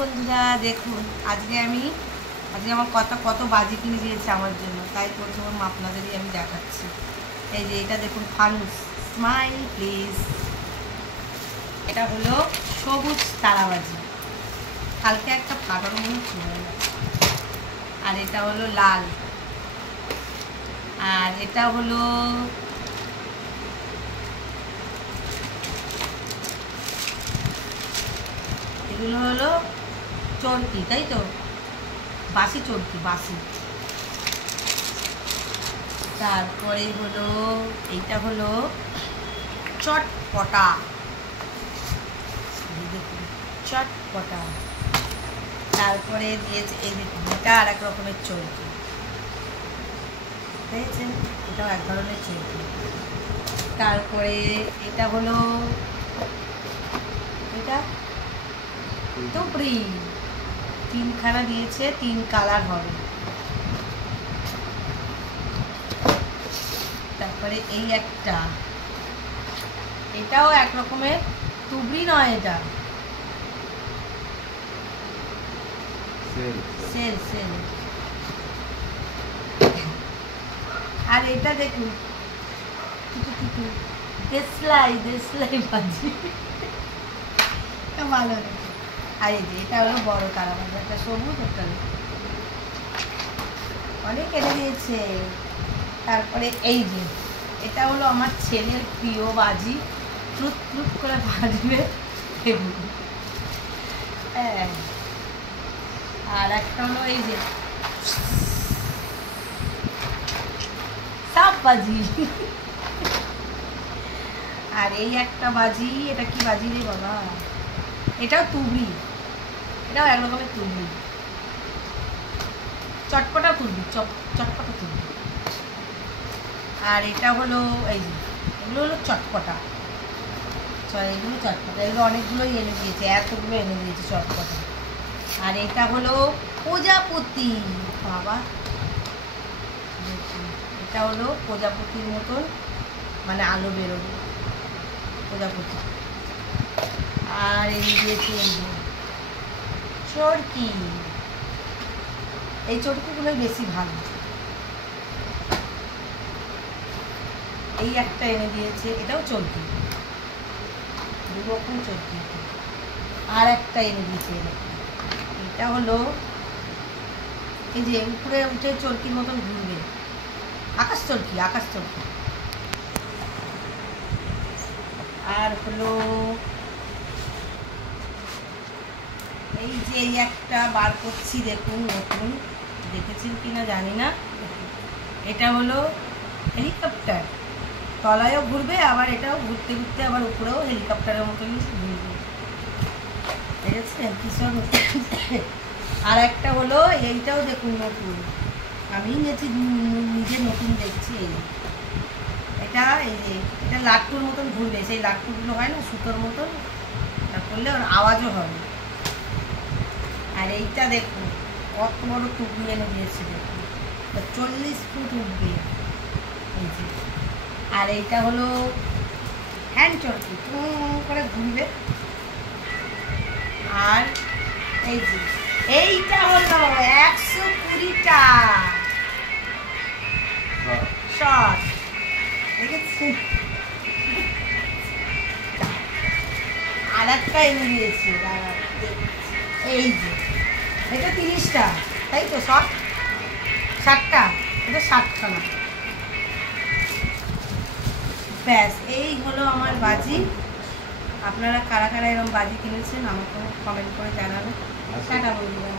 বন্ধুরা দেখুন আজকে আমার কত বাজি কিনে দিয়েছে আমার জন্য, তাই প্রথম আপনাদেরই আমি দেখাচ্ছি। এই যে এটা দেখুন ফানুস, স্মাইল প্লিজ। এটা হলো সবুজ তারাবাজি, কালকে একটা ফাটানো মনে ছিল। আর এটা হলো লাল, আর এটা হলো এগুলো হলো চরকি, তাই তো, বাসি চরকি, বাসি। তারপরে হলো এইটা হলো চটপটা, দেখুন চটপটা। তারপরে দিয়েছে এই দেখুন, এটা আর এক রকমের চরকি, দেখেছেন, এটাও এক ধরনের চরকি। তারপরে এটা হলো এটা তুবড়ি, তিনখানা দিয়েছে, 3 কালার হবে। তারপরে এই একটা, এটাও এক রকমের তুবড়ি নয়, এটা সেল সেল। আর এটা দেখুন দেশলাই বাজি, ভালো। আর এই যে এটা হলো বড় তারাবাজি, একটা সবুজ, একটা অনেক এনে দিয়েছে। তারপরে এই যে এটা হলো আমার ছেলের প্রিয় বাজি, ট্রুট ট্রুট করে ভাজবে। হ্যাঁ, আর একটা হলো এই যে সাপ বাজি। আর এই একটা বাজি, এটা কি বাজি রে বাবা, এটাও তুবড়ি, এটাও এক রকমের তুবড়ি, চটপটা তুবড়ি, চটপটা তুবড়ি। আর এটা হলো এই যে এগুলো হলো চটপটা, এগুলো চটপটা, এগুলো অনেকগুলোই এনে দিয়েছে, এতগুলো এনে দিয়েছে চটপটা। আর এটা হলো প্রজাপতি, বাবা এটা হলো প্রজাপতির মতন, মানে আলো বেরোবে প্রজাপতি। আর এই দিয়েছে চরকি, এই চরকিগুলোই বেশি ভালো। এই একটা এনে দিয়েছে, এটাও চরকি, 2 রকম চরকি। আর একটা এনে দিয়েছে, এটা হলো এই যে উপরে উঠে চরকির মতন ঘুরবে, আকাশ চরকি। আর হলো এই যে এই একটা বার করছি, দেখুন নতুন, দেখেছেন কিনা জানি না। এটা হলো হেলিকপ্টার, তলায়ও ঘুরবে, আবার এটাও ঘুরতে ঘুরতে আবার উপরেও হেলিকপ্টারের মতন ঘুরবে, দেখেছেন কি সব। আর একটা হলো এইটাও দেখুন নতুন, আমি নিজে নতুন দেখছি। এটা এই যে এটা লাট্টুর মতন ঘুরবে, সেই লাট্টুগুলো হয় না সুতোর মতন, তা করলে ওর আওয়াজও হবে। আর এইটা দেখুন কত বড় টুকরি এনে দিয়েছে, দেখুন 40 ফুট উঠবে এই যে। আর এইটা হলো হ্যান্ড চরকি, করে ঘুরবে। আর এই যে এইটা হলো 120টা শট, দেখেছি। আর একটা এনে দিয়েছে, এই যে এটা 30টা, তাই তো, শট 60টা, এটা 60খানা। ব্যাস, এই হলো আমার বাজি। আপনারা কারা কারা এরকম বাজি কিনেছেন আমাকে কমেন্ট করে জানাবেন। টাটা বন্ধুরা।